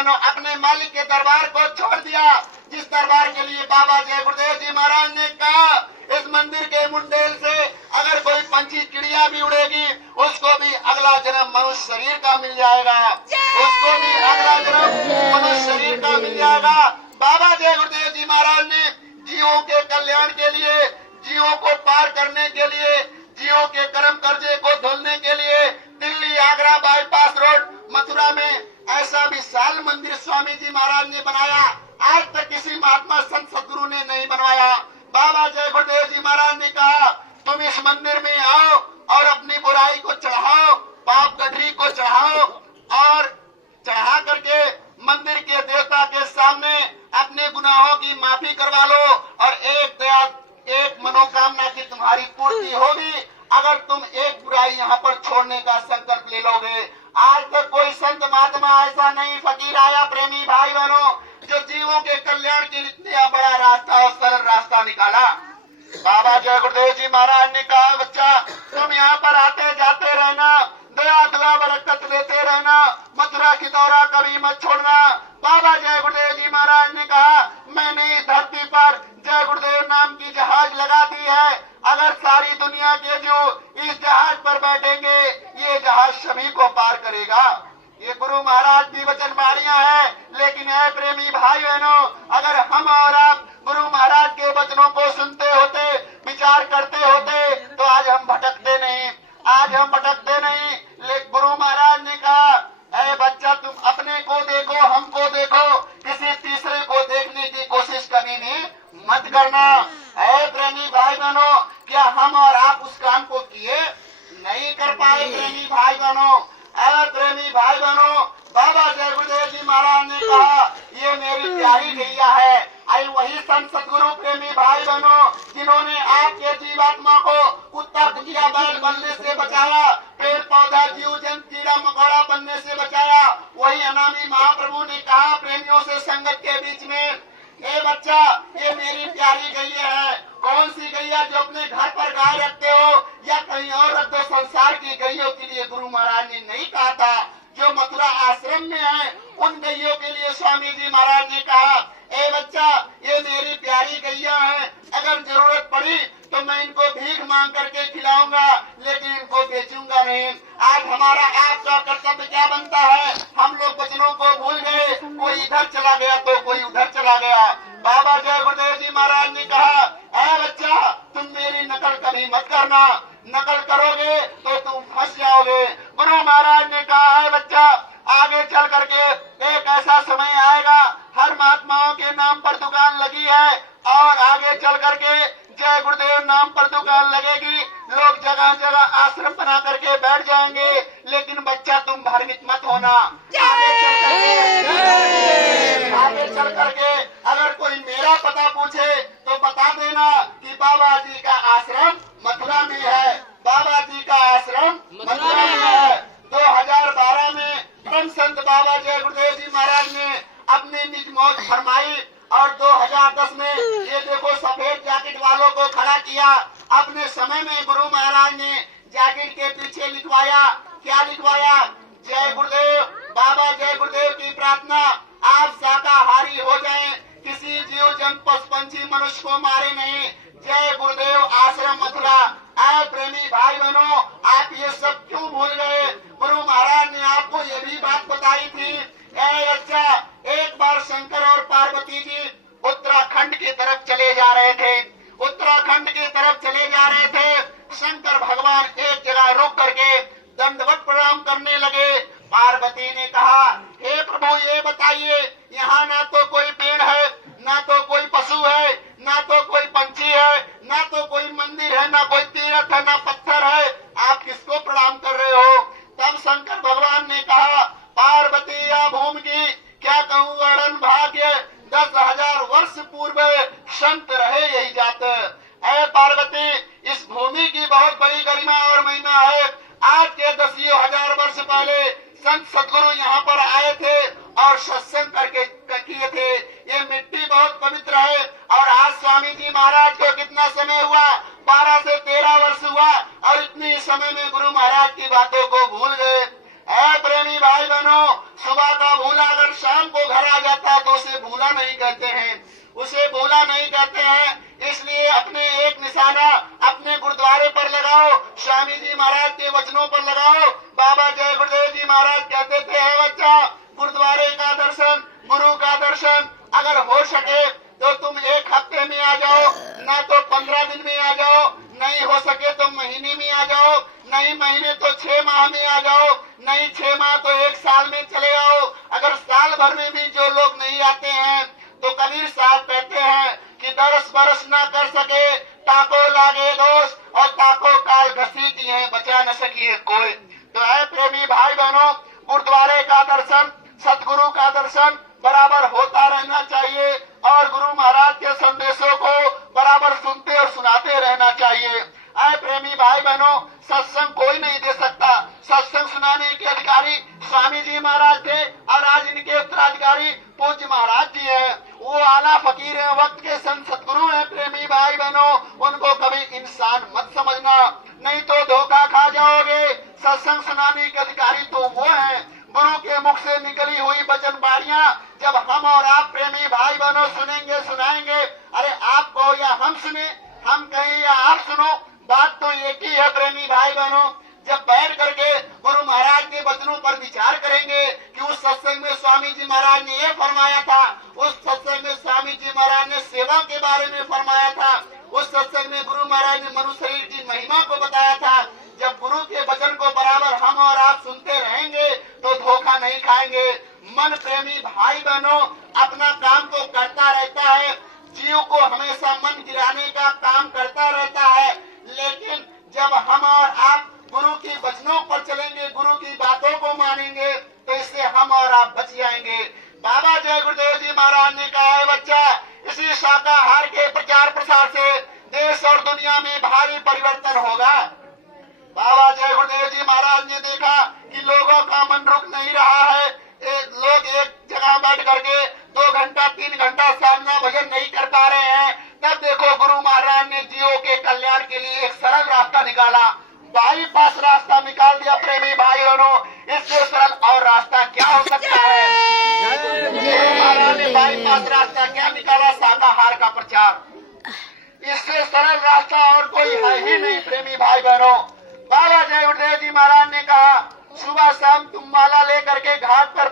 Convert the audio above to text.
बहनों, अपने मालिक के दरबार को छोड़ दिया, जिस दरबार के लिए बाबा जय गुरुदेव जी महाराज ने कहा इस मंदिर के मुंडेल से अगर कोई पंछी चिड़िया भी उड़ेगी उसको भी अगला जन्म मनुष्य शरीर का मिल जाएगा, उसको भी अगला जन्म मनुष्य शरीर का मिल जाएगा। बाबा जय गुरुदेव जी महाराज ने जीवों के कल्याण के लिए, जीवों को पार करने के लिए, जीवों के कर्म कर्जे को धुलने के लिए दिल्ली आगरा बाईपास रोड मथुरा में ऐसा विशाल मंदिर स्वामी जी महाराज ने बनाया। आज तक किसी महात्मा संत सदगुरु ने नहीं बनवाया। बाबा जय गुरुदेव जी महाराज ने कहा तुम इस मंदिर में आओ और अपनी बुराई को चढ़ाओ, पाप गठरी को चढ़ाओ और चढ़ा करके मंदिर के देवता के सामने अपने गुनाहों की माफी करवा लो और एक मनोकामना की तुम्हारी पूर्ति होगी अगर तुम एक बुराई यहाँ पर छोड़ने का संकल्प ले लोगे। आज तक कोई संत महात्मा ऐसा नहीं फकीर आया प्रेमी भाई बहनों जो जीवों के कल्याण के लिए बड़ा रास्ता और सरल रास्ता निकाला। बाबा जय गुरुदेव जी महाराज ने कहा बच्चा तुम यहाँ पर आते जाते रहना, दया दुआ बरकत लेते रहना, मथुरा की दौरा कभी मत छोड़ना। बाबा जय गुरुदेव जी महाराज ने कहा मैंने इस धरती पर जय गुरुदेव नाम की जहाज लगा दी है, अगर सारी दुनिया के जो इस जहाज पर बैठेंगे ये जहाज सभी को पार करेगा। ये गुरु महाराज की वचनवाणियां हैं, लेकिन है प्रेमी भाई बहनों अगर हम और आप गुरु महाराज के वचनों को सुनते होते, विचार करते होते तो आज हम भटकते नहीं, आज हम भटकते नहीं। लेकिन गुरु महाराज ने कहा ऐ बच्चा तुम अपने को देखो, हमको देखो, किसी तीसरे को देखने की कोशिश कभी भी मत करना। ऐ प्रेमी भाई बहनों क्या हम और आप उस काम को किए? नहीं कर पाए प्रेमी भाई बहनों। ऐ प्रेमी भाई बहनों बाबा जय गुरुदेव जी महाराज ने कहा ये मेरी प्यारी गैया है। आई वही संत सदगुरु प्रेमी भाई बहनों जिन्होंने आपके जीवात्मा को कुत्ता कुतिया बैल बनने से बचाया, पेड़ पौधा जीव जंतु कीड़ा मकोड़ा बनने से बचाया, वही अनामी महाप्रभु ने कहा प्रेमियों से संगत के बीच में ए बच्चा ये मेरी प्यारी गैया है। कौन सी गैया जो अपने घर पर गाय रखते हो या कहीं और रख दो, संसार की गैयों के लिए गुरु महाराज ने नहीं कहा था। जो मथुरा आश्रम में है उन गैयों के लिए स्वामी जी महाराज ने कहा ए बच्चा ये मेरी प्यारी गैया है, अगर जरूरत पड़ी तो मैं इनको भीख मांग करके खिलाऊंगा लेकिन इनको बेचूंगा नहीं। आज हमारा आपका कर्तव्य क्या बनता है? हम लोग वचनों को भूल गए, कोई इधर चला गया तो कोई उधर चला गया। बाबा जय गुरुदेव जी महाराज ने कहा ऐ बच्चा तुम मेरी नकल कभी मत करना, नकल करोगे तो तुम फंस जाओगे। गुरु महाराज ने कहा है बच्चा आगे चल करके एक ऐसा समय आएगा हर महात्माओं के नाम पर दुकान लगी है और आगे चल करके जय गुरुदेव नाम पर दुकान लगेगी, लोग जगह जगह आश्रम बना करके बैठ जाएंगे, लेकिन बच्चा तुम भ्रमित मत होना। आगे चल करके अगर कोई मेरा पता पूछे तो बता देना कि बाबा जी का आश्रम मथुरा में है, बाबा जी का आश्रम मथुरा में है। 2012 में परम संत बाबा जय गुरुदेव जी महाराज ने अपनी निज मौज फरमाई और 2010 में ये देखो सफेद जैकेट वालों को खड़ा किया। अपने समय में गुरु महाराज ने जैकेट के पीछे लिखवाया, क्या लिखवाया? जय गुरुदेव, बाबा जय गुरुदेव की प्रार्थना आप शाकाहारी हो जाएं, किसी जीव जंतु पशु पंछी मनुष्य को मारे नहीं, जय गुरुदेव आश्रम मथुरा। आए प्रेमी भाई बहनों आप ये सब क्यों भूल गए? गुरु महाराज ने आपको ये भी बात बताई थी अच्छा एक बार शंकर और पार्वती जी उत्तराखंड की तरफ चले जा रहे थे, उत्तराखंड की तरफ चले जा रहे थे। शंकर भगवान एक जगह रुक करके दंडवत प्रणाम करने लगे। पार्वती ने कहा हे प्रभु ये बताइए यहाँ ना तो कोई पेड़ है, ना तो कोई पशु है, ना तो कोई पंछी है, ना तो कोई मंदिर है, ना कोई तीर्थ है, ना पत्थर है, आप किसको प्रणाम कर रहे हो? तब शंकर भगवान ने कहा पार्वती या भूमि की क्या कहूँ वर्णन भाग्य, 10,000 वर्ष पूर्व संत रहे यही जात। ऐ पार्वती इस भूमि की बहुत बड़ी गरिमा और महिमा है। आज के 10,000 वर्ष पहले संत सदगुरु यहाँ पर आए थे और सत्संग करके किए थे। ये मिट्टी बहुत पवित्र है और आज स्वामी जी महाराज को कितना समय हुआ? 12 से 13 वर्ष हुआ और इतनी समय में गुरु महाराज की बातों को भूल गए। ऐ प्रेमी भाई बहनों, सुबह का भूला अगर शाम को घर आ जाता तो उसे भूला नहीं कहते हैं, उसे भूला नहीं कहते हैं। इसलिए अपने एक निशाना अपने गुरुद्वारे पर लगाओ, स्वामी जी महाराज के वचनों पर लगाओ। बाबा जय गुरुदेव जी महाराज कहते थे, है बच्चा, गुरुद्वारे का दर्शन, गुरु का दर्शन अगर हो सके तो तुम एक हफ्ते में आ जाओ, ना तो 15 दिन में आ जाओ, नहीं हो सके तो महीने में आ जाओ, नहीं महीने तो 6 माह में आ जाओ, नहीं 6 माह तो 1 साल में चले आओ। अगर साल भर में भी जो लोग नहीं आते हैं तो कबीर साहब कहते हैं कि 10 बरस ना कर सके ताको लागे दोष, और ताको काल घसीटी है बचा न सकी कोई। तो है प्रेमी भाई बहनों, गुरुद्वारे का दर्शन, सतगुरु का दर्शन बराबर होता रहना चाहिए और गुरु महाराज के संदेशों को बराबर सुनते और सुनाते रहना चाहिए। आए प्रेमी भाई बहनों, सत्संग कोई नहीं दे सकता, सत्संग सुनाने के अधिकारी स्वामी जी महाराज थे और आज इनके उत्तराधिकारी पूज्य महाराज जी हैं। वो आला फकीर हैं, वक्त के संत सतगुरु हैं। प्रेमी भाई बहनों, उनको कभी इंसान मत समझना, नहीं तो धोखा खा जाओगे। सत्संग सुनाने के अधिकारी तो वो हैं, गुरु के मुख से निकली हुई वचन बाणियां जब हम और आप प्रेमी भाई बहनों सुनेंगे, सुनाएंगे, अरे आप कहो या हम सुने, हम कहें या आप सुनो, बात तो एक ही है प्रेमी भाई बहनों। जब बैठ करके गुरु महाराज के वचनों पर विचार करेंगे कि उस सत्संग में स्वामी जी महाराज ने ये फरमाया था, उस सत्संग में स्वामी जी महाराज ने सेवा के बारे में फरमाया था, उस सत्संग में गुरु महाराज ने मनुष्य शरीर की महिमा को बताया था। जब गुरु के वचन को बराबर हम और आप सुनते रहेंगे तो धोखा नहीं खाएंगे। मन प्रेमी भाई बहनों अपना काम तो करता रहता है, जीव को हमेशा मन गिराने का काम करता रहता है, लेकिन जब हम और आप गुरु की वचनों पर चलेंगे, गुरु की बातों को मानेंगे तो इससे हम और आप बच जाएंगे। बाबा जय गुरुदेव जी महाराज ने कहा है बच्चा, इसी शाकाहार के प्रचार प्रसार से देश और दुनिया में भारी परिवर्तन होगा। बाबा जय गुरुदेव जी महाराज ने देखा कि लोगों का मन रुक नहीं रहा है, लोग एक जगह बैठ करके 2 घंटा 3 घंटा साधना भजन नहीं कर पा रहे हैं। तब देखो गुरु महाराज ने जीवों के कल्याण के लिए एक सरल रास्ता निकाला, बाईपास रास्ता निकाल दिया। प्रेमी भाई बहनों, इससे सरल और रास्ता क्या हो सकता है? गुरु महाराज ने बाईपास रास्ता क्या निकाला? शाकाहार का प्रचार। इससे सरल रास्ता और कोई है ही नहीं प्रेमी भाई बहनों। बाबा जय गुरुदेव जी महाराज ने कहा, सुबह शाम तुम माला लेकर के घाट पर